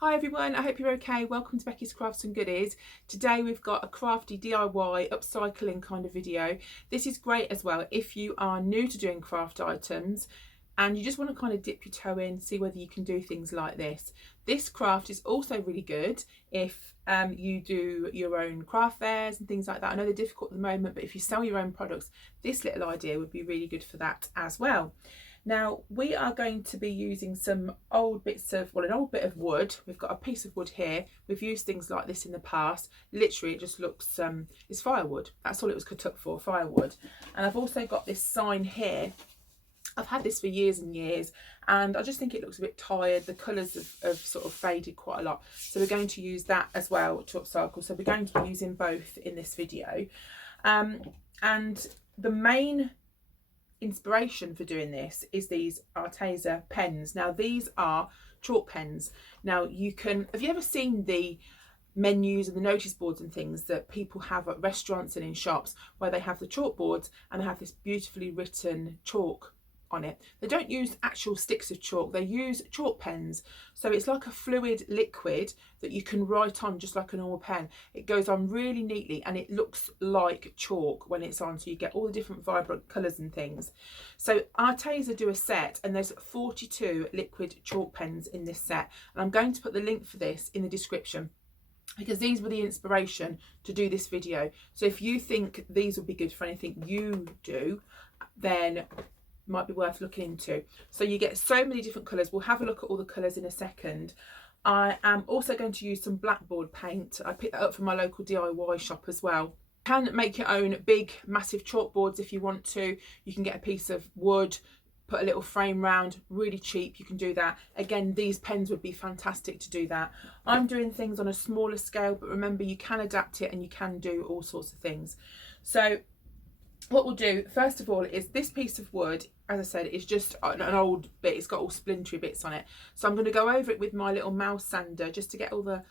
Hi everyone, I hope you're okay. Welcome to Becky's Crafts and Goodies. Today we've got a crafty DIY upcycling kind of video. This is great as well if you are new to doing craft items and you just want to kind of dip your toe in, see whether you can do things like this. This craft is also really good if you do your own craft fairs and things like that. I know they're difficult at the moment, but if you sell your own products, this little idea would be really good for that as well. Now we are going to be using some old bits of, well, an old bit of wood. We've got a piece of wood here. We've used things like this in the past. Literally it just looks, it's firewood. That's all it was cut up for, firewood. And I've also got this sign here. I've had this for years and years and I just think it looks a bit tired. The colours have sort of faded quite a lot. So we're going to use that as well to upcycle. So we're going to be using both in this video. And the main inspiration for doing this is these Arteza pens. Now these are chalk pens. Now you can, have you ever seen the menus and the notice boards and things that people have at restaurants and in shops where they have the chalkboards and they have this beautifully written chalk on it? They don't use actual sticks of chalk, they use chalk pens. So it's like a fluid liquid that you can write on just like a normal pen. It goes on really neatly and it looks like chalk when it's on, so you get all the different vibrant colours and things. So Arteza do a set and there's 42 liquid chalk pens in this set, and I'm going to put the link for this in the description because these were the inspiration to do this video. So if you think these would be good for anything you do, then might be worth looking into. So you get so many different colours. We'll have a look at all the colours in a second. I am also going to use some blackboard paint. I picked that up from my local DIY shop as well. You can make your own big massive chalkboards if you want to. You can get a piece of wood, put a little frame round, really cheap. You can do that. Again, these pens would be fantastic to do that. I'm doing things on a smaller scale, but remember you can adapt it and you can do all sorts of things. So what we'll do first of all is this piece of wood, as I said, is just an old bit. It's got all splintery bits on it. So I'm going to go over it with my little mouse sander just to get all the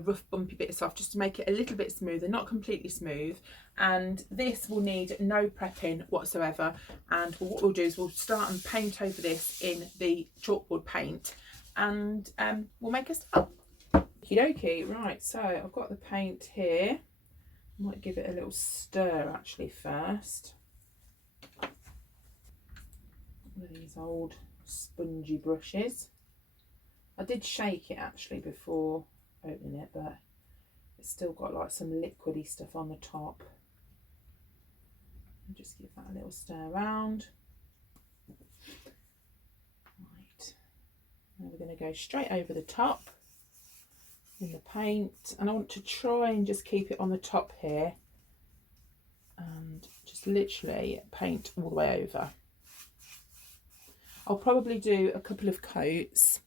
rough bumpy bits off, just to make it a little bit smoother, not completely smooth. And this will need no prepping whatsoever. And what we'll do is we'll start and paint over this in the chalkboard paint and we'll make a start. Okie dokie. Right, so I've got the paint here. I might give it a little stir actually first. One of these old spongy brushes. I did shake it actually before opening it, but it's still got like some liquidy stuff on the top. I'll just give that a little stir around. Right, now we're going to go straight over the top in the paint, and I want to try and just keep it on the top here and just literally paint all the way over. I'll probably do a couple of coats.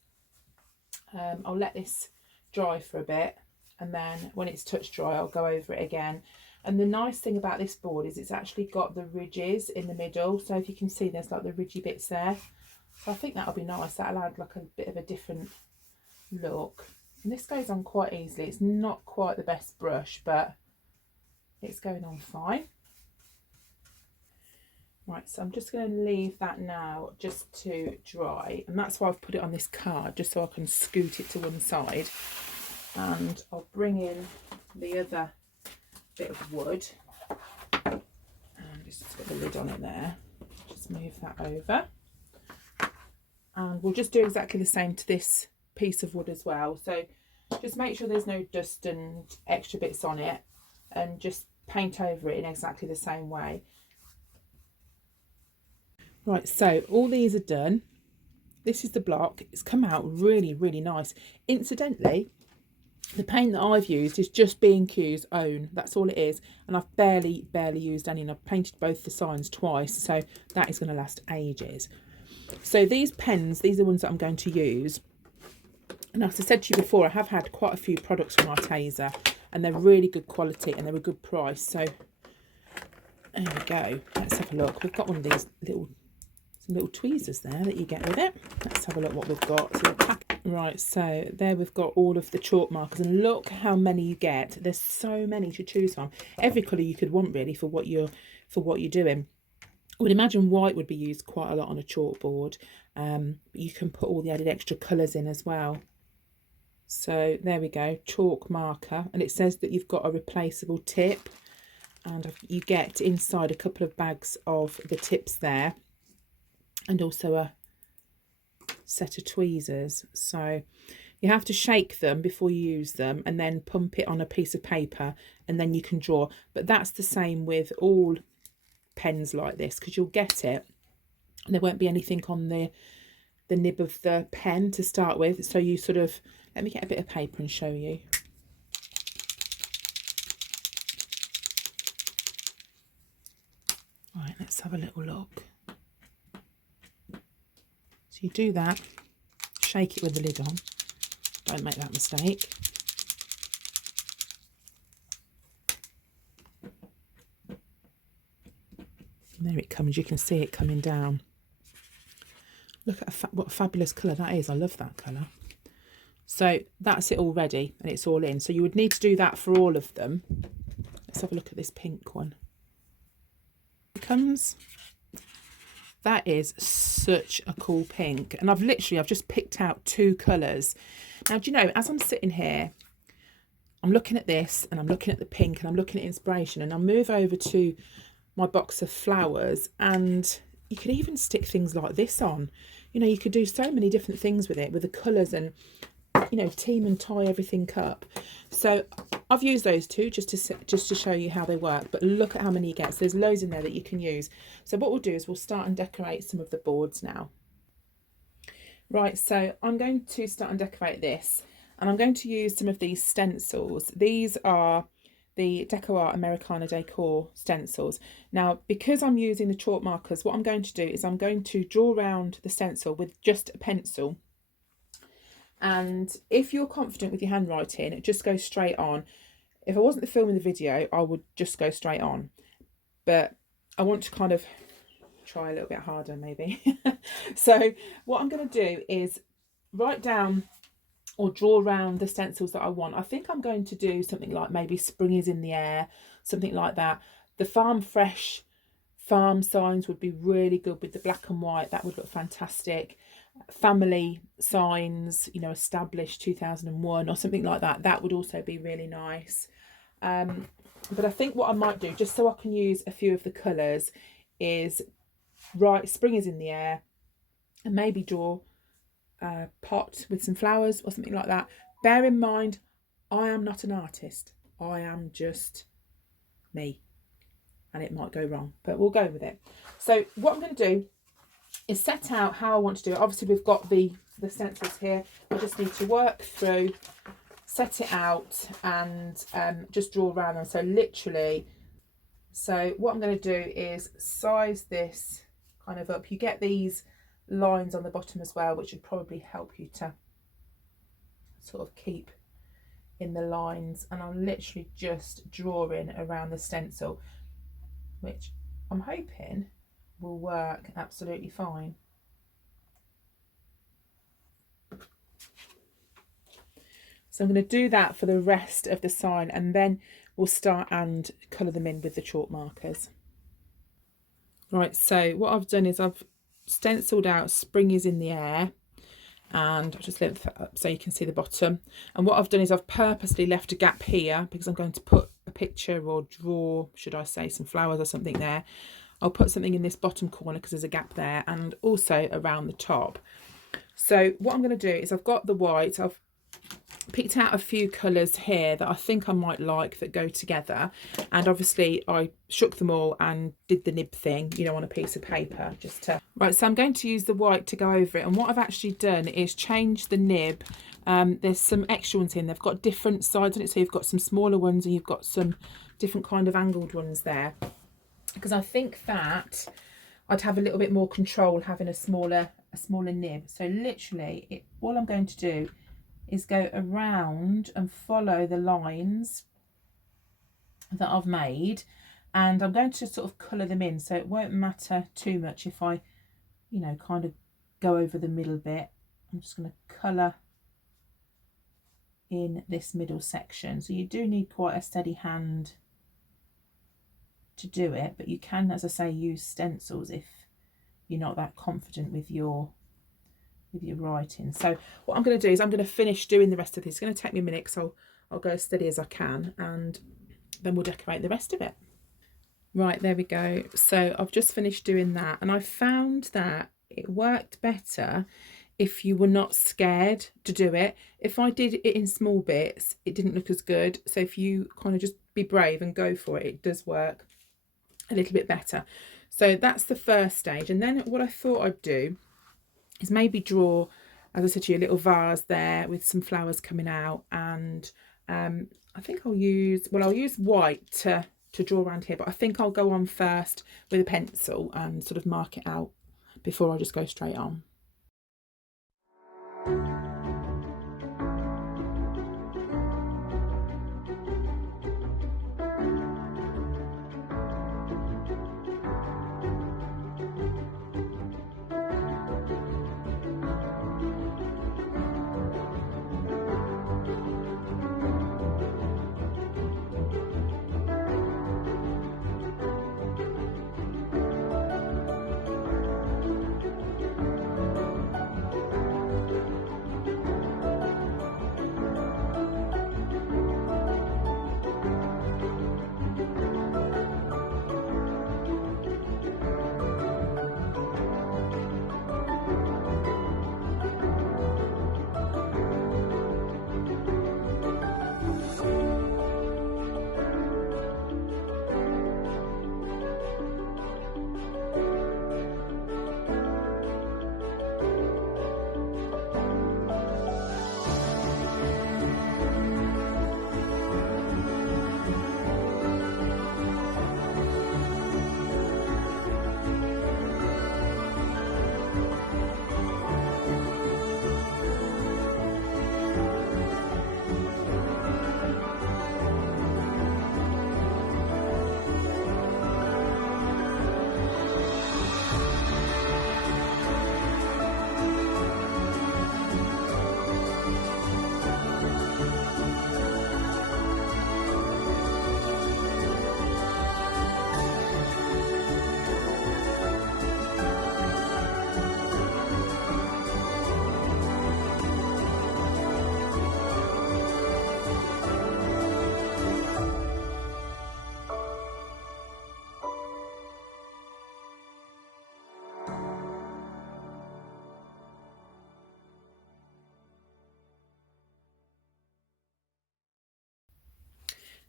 I'll let this dry for a bit and then when it's touch dry I'll go over it again. And the nice thing about this board is it's actually got the ridges in the middle, so if you can see there's like the ridgy bits there, so I think that'll be nice. That'll add like a bit of a different look. And this goes on quite easily. It's not quite the best brush, but it's going on fine. Right, so I'm just going to leave that now just to dry. And that's why I've put it on this card, just so I can scoot it to one side. And I'll bring in the other bit of wood. And just put the lid on it there. Just move that over. And we'll just do exactly the same to this piece of wood as well. So just make sure there's no dust and extra bits on it and just paint over it in exactly the same way. Right, so all these are done. This is the block. It's come out really, really nice. Incidentally, the paint that I've used is just B&Q's own. That's all it is. And I've barely used any, and I've painted both the signs twice. So that is going to last ages. So these pens, these are the ones that I'm going to use. And as I said to you before, I have had quite a few products from Arteza and they're really good quality and they're a good price. So there we go. Let's have a look. We've got one of these little tweezers there that you get with it. Let's have a look what we've got. So right, so there we've got all of the chalk markers, and look how many you get. There's so many to choose from. Every colour you could want really for what you're doing. I would imagine white would be used quite a lot on a chalkboard, but you can put all the added extra colours in as well. So there we go, chalk marker, and it says that you've got a replaceable tip, and you get inside a couple of bags of the tips there, and also a set of tweezers. So you have to shake them before you use them and then pump it on a piece of paper, and then you can draw. But that's the same with all pens like this, because you'll get it and there won't be anything on the nib of the pen to start with. So you sort of, let me get a bit of paper and show you. Right, let's have a little look. So you do that, shake it with the lid on, don't make that mistake. And there it comes, you can see it coming down. Look at what a fabulous colour that is, I love that colour. So that's it all ready and it's all in. So you would need to do that for all of them. Let's have a look at this pink one. It comes. That is such a cool pink. And I've just picked out 2 colours. Now, do you know, as I'm sitting here, I'm looking at this and I'm looking at the pink and I'm looking at inspiration, and I'll move over to my box of flowers, and you could even stick things like this on. You know, you could do so many different things with it, with the colours, and, you know, team and tie everything up. So I've used those 2 just to show you how they work, but look at how many you get. So there's loads in there that you can use. So what we'll do is we'll start and decorate some of the boards now. Right, so I'm going to start and decorate this, and I'm going to use some of these stencils. These are the Deco Art Americana Decor stencils. Now, because I'm using the chalk markers, what I'm going to do is I'm going to draw around the stencil with just a pencil. And if you're confident with your handwriting, just go straight on. If I wasn't filming the video, I would just go straight on. But I want to kind of try a little bit harder maybe. So what I'm going to do is write down or draw around the stencils that I want. I think I'm going to do something like maybe spring is in the air, something like that. The farm fresh farm signs would be really good with the black and white. That would look fantastic. Family signs, you know, established 2001 or something like that. That would also be really nice. But I think what I might do, just so I can use a few of the colours, is write spring is in the air and maybe draw a pot with some flowers or something like that. Bear in mind, I am not an artist. I am just me, and it might go wrong, but we'll go with it. So what I'm going to do is set out how I want to do it. Obviously we've got the stencils here. I just need to work through, set it out, and just draw around them. So literally, so what I'm going to do is size this kind of up. You get these lines on the bottom as well, which would probably help you to sort of keep in the lines. And I'm literally just drawing around the stencil, which I'm hoping will work absolutely fine. So I'm going to do that for the rest of the sign, and then we'll start and colour them in with the chalk markers. Right, so what I've done is I've stenciled out spring is in the air, and I'll just lift that up so you can see the bottom. And what I've done is I've purposely left a gap here because I'm going to put a picture, or draw, should I say, some flowers or something there. I'll put something in this bottom corner because there's a gap there, and also around the top. So what I'm going to do is I've got the white, I've picked out a few colours here that I think I might like that go together, and obviously I shook them all and did the nib thing, you know, on a piece of paper just to... Right, so I'm going to use the white to go over it, and what I've actually done is change the nib. There's some extra ones in, they've got different sides on it, so you've got some smaller ones and you've got some different kind of angled ones there, because I think that I'd have a little bit more control having a smaller nib. So literally all I'm going to do is go around and follow the lines that I've made, and I'm going to sort of colour them in, so it won't matter too much if I, you know, kind of go over the middle bit. I'm just going to colour in this middle section. So you do need quite a steady hand to do it, but you can, as I say, use stencils if you're not that confident with your with your writing. So what I'm going to do is I'm going to finish doing the rest of this. It's going to take me a minute, so I'll go as steady as I can, and then we'll decorate the rest of it. Right, there we go. So I've just finished doing that, and I found that it worked better if you were not scared to do it. If I did it in small bits, it didn't look as good. So if you kind of just be brave and go for it, it does work a little bit better. So that's the first stage. And then what I thought I'd do is maybe draw, as I said to you, a little vase there with some flowers coming out. And I think I'll use white to draw around here, but I think I'll go on first with a pencil and sort of mark it out before I just go straight on.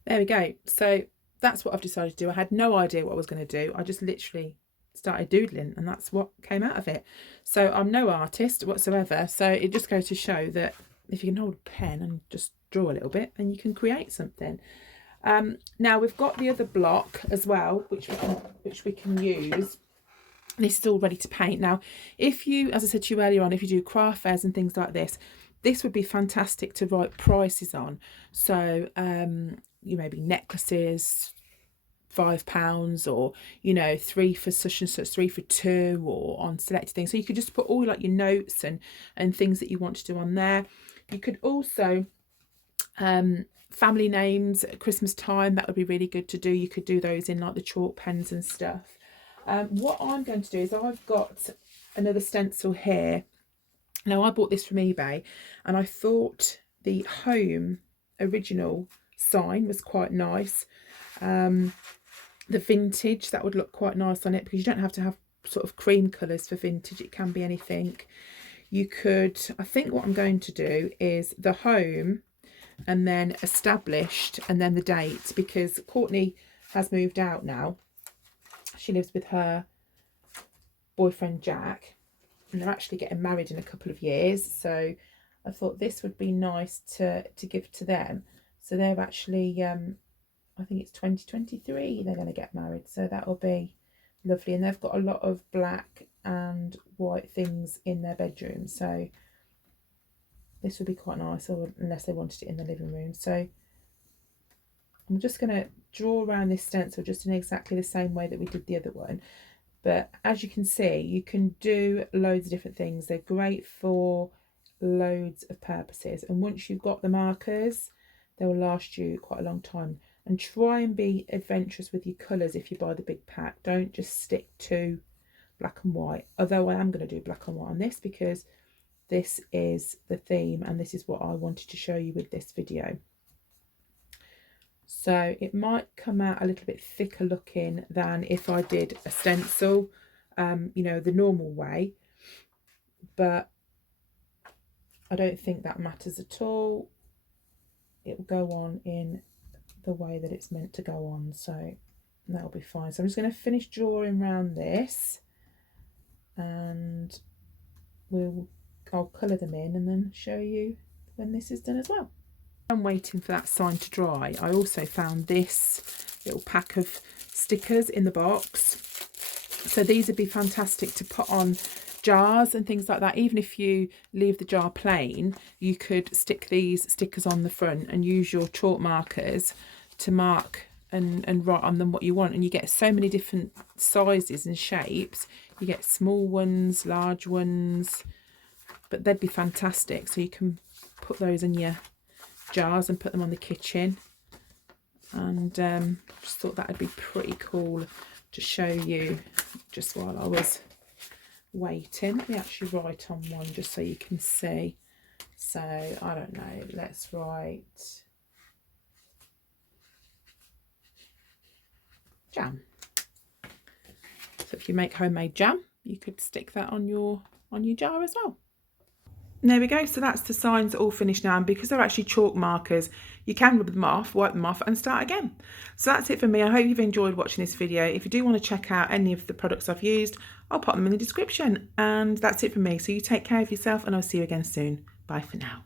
There we go. So that's what I've decided to do. I had no idea what I was going to do. I just literally started doodling, and that's what came out of it. So I'm no artist whatsoever. So it just goes to show that if you can hold a pen and just draw a little bit, then you can create something. Now we've got the other block as well, which we can use. This is all ready to paint. Now, if you, as I said to you earlier on, if you do craft fairs and things like this would be fantastic to write prices on. So you maybe necklaces, £5, or you know, 3 for such and such, 3 for 2, or on selected things. So you could just put all like your notes and things that you want to do on there. You could also family names at Christmas time, that would be really good to do. You could do those in like the chalk pens and stuff. What I'm going to do is I've got another stencil here. Now I bought this from eBay, and I thought the home original sign was quite nice. The vintage, that would look quite nice on it, because you don't have to have sort of cream colours for vintage. It can be anything. You could, I think what I'm going to do is the home and then established and then the date, because Courtney has moved out now. She lives with her boyfriend Jack, and they're actually getting married in a couple of years. So I thought this would be nice to give to them. So they're actually, I think it's 2023 they're going to get married. So that will be lovely. And they've got a lot of black and white things in their bedroom. So this would be quite nice, or unless they wanted it in the living room. So I'm just going to draw around this stencil just in exactly the same way that we did the other one. But as you can see, you can do loads of different things. They're great for loads of purposes. And once you've got the markers, they will last you quite a long time. And try and be adventurous with your colours if you buy the big pack. Don't just stick to black and white. Although I am going to do black and white on this, because this is the theme and this is what I wanted to show you with this video. So it might come out a little bit thicker looking than if I did a stencil, you know, the normal way, but I don't think that matters at all. It will go on in the way that it's meant to go on, so that'll be fine. So I'm just going to finish drawing around this, and I'll colour them in and then show you when this is done as well. I'm waiting for that sign to dry. I also found this little pack of stickers in the box. So these would be fantastic to put on jars and things like that. Even if you leave the jar plain, you could stick these stickers on the front and use your chalk markers to mark and write on them what you want. And you get so many different sizes and shapes. You get small ones, large ones, but they'd be fantastic. So you can put those in your jars and put them on the kitchen. And just thought that would be pretty cool to show you just while I was waiting. Let me actually write on one just so you can see. So I don't know, let's write jam. So if you make homemade jam, you could stick that on your jar as well. And there we go. So that's the signs all finished now, and because they're actually chalk markers, you can rub them off, wipe them off and start again. So that's it for me. I hope you've enjoyed watching this video. If you do want to check out any of the products I've used, I'll pop them in the description. And that's it for me. So you take care of yourself and I'll see you again soon. Bye for now.